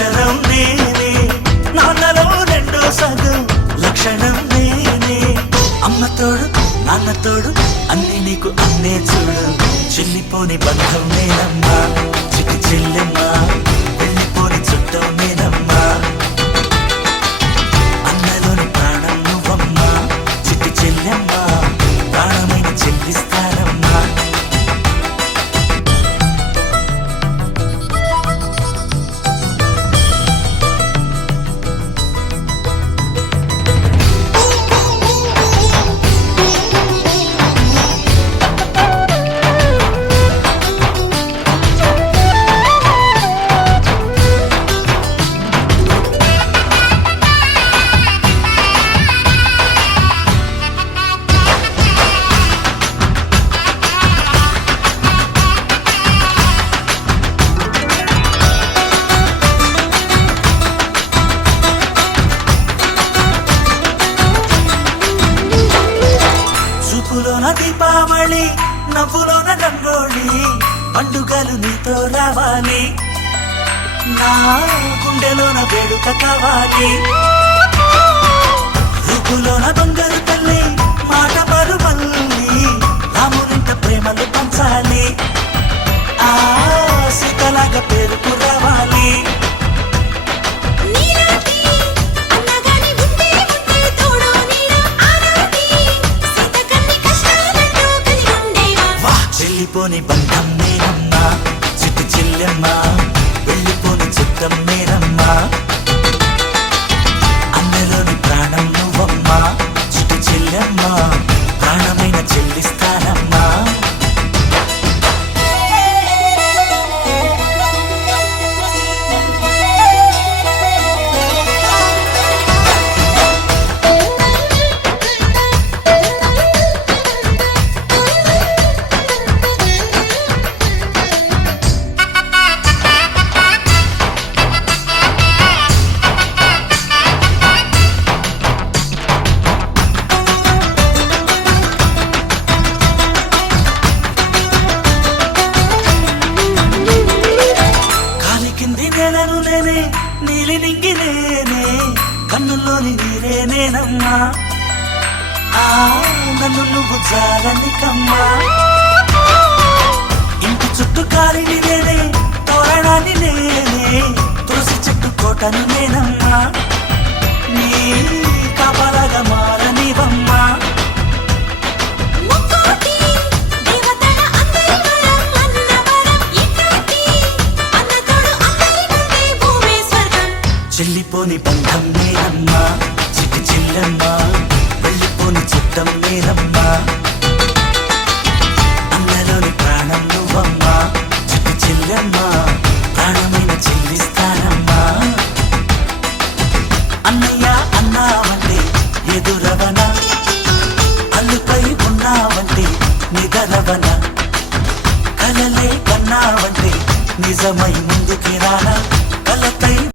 అక్షరం నేనే, నాన్నలో రెండో సగం లక్షణం నేనే. అమ్మ తోడు నాన్న తోడు అన్ని నీకు అన్నే చూడు. చెల్లిపోని బంధం నేనమ్మా చిట్టి చెల్లెమ్మా, వెళ్ళిపోని చుట్టం నేనమ్మా. అన్నలోని ప్రాణం నువ్వమ్మా చిట్టి చెల్లెమ్మా, ప్రాణమైన చెల్లిస్తానమ్మా. చూపులోన దీపావళి, నవ్వులోన రంగోళి, పండుగలు నీతో రావాలి. నా గుండెలోన వేడుక కావాలి. రూపులోన దొంగలు తల్లి, మాట పరువల్లి, రామునింట ప్రేమలు పంచాలి. ఆ సీతలాగా పేరుకు రావాలి. వెళ్ళిపోని బంధం నేనమ్మా చిట్టి చెల్లెమ్మా, వెళ్ళిపోని చుట్టం నేనమ్మా. అన్నలోని ప్రాణం నువ్వమ్మా చిట్టి చెల్లెమ్మా, ప్రాణమైన చెల్లిస్తానమ్మా. నేలను నేనే, నీలి నింగి నేనే, కన్నుల్లోని నీరే నేనమ్మా. ఆ నన్ను నువ్వు జాలనికమ్మా. ఇంటి చుట్టూ కాలిని నేనే, తోరణాన్ని నేనే, తులసి చెట్టు కోటను నేనమ్మా. నీ కాపలాగా మారనివమ్మా. చెల్లిపోని బంధం నేనమ్మా చిట్టి చెల్లెమ్మా, వెళ్ళిపోని చుట్టం నేనమ్మా. అన్నలోని ప్రాణం నువ్వమ్మా చిట్టి చెల్లెమ్మా, ప్రాణమైన చెల్లిస్తానమ్మా. అన్నయ్య అన్నావంటే ఎదురవన, అల్లుపై ఉన్నావంటే నిదరవన, కలలే కన్నావంటే నిజమై ముందుకి రానా.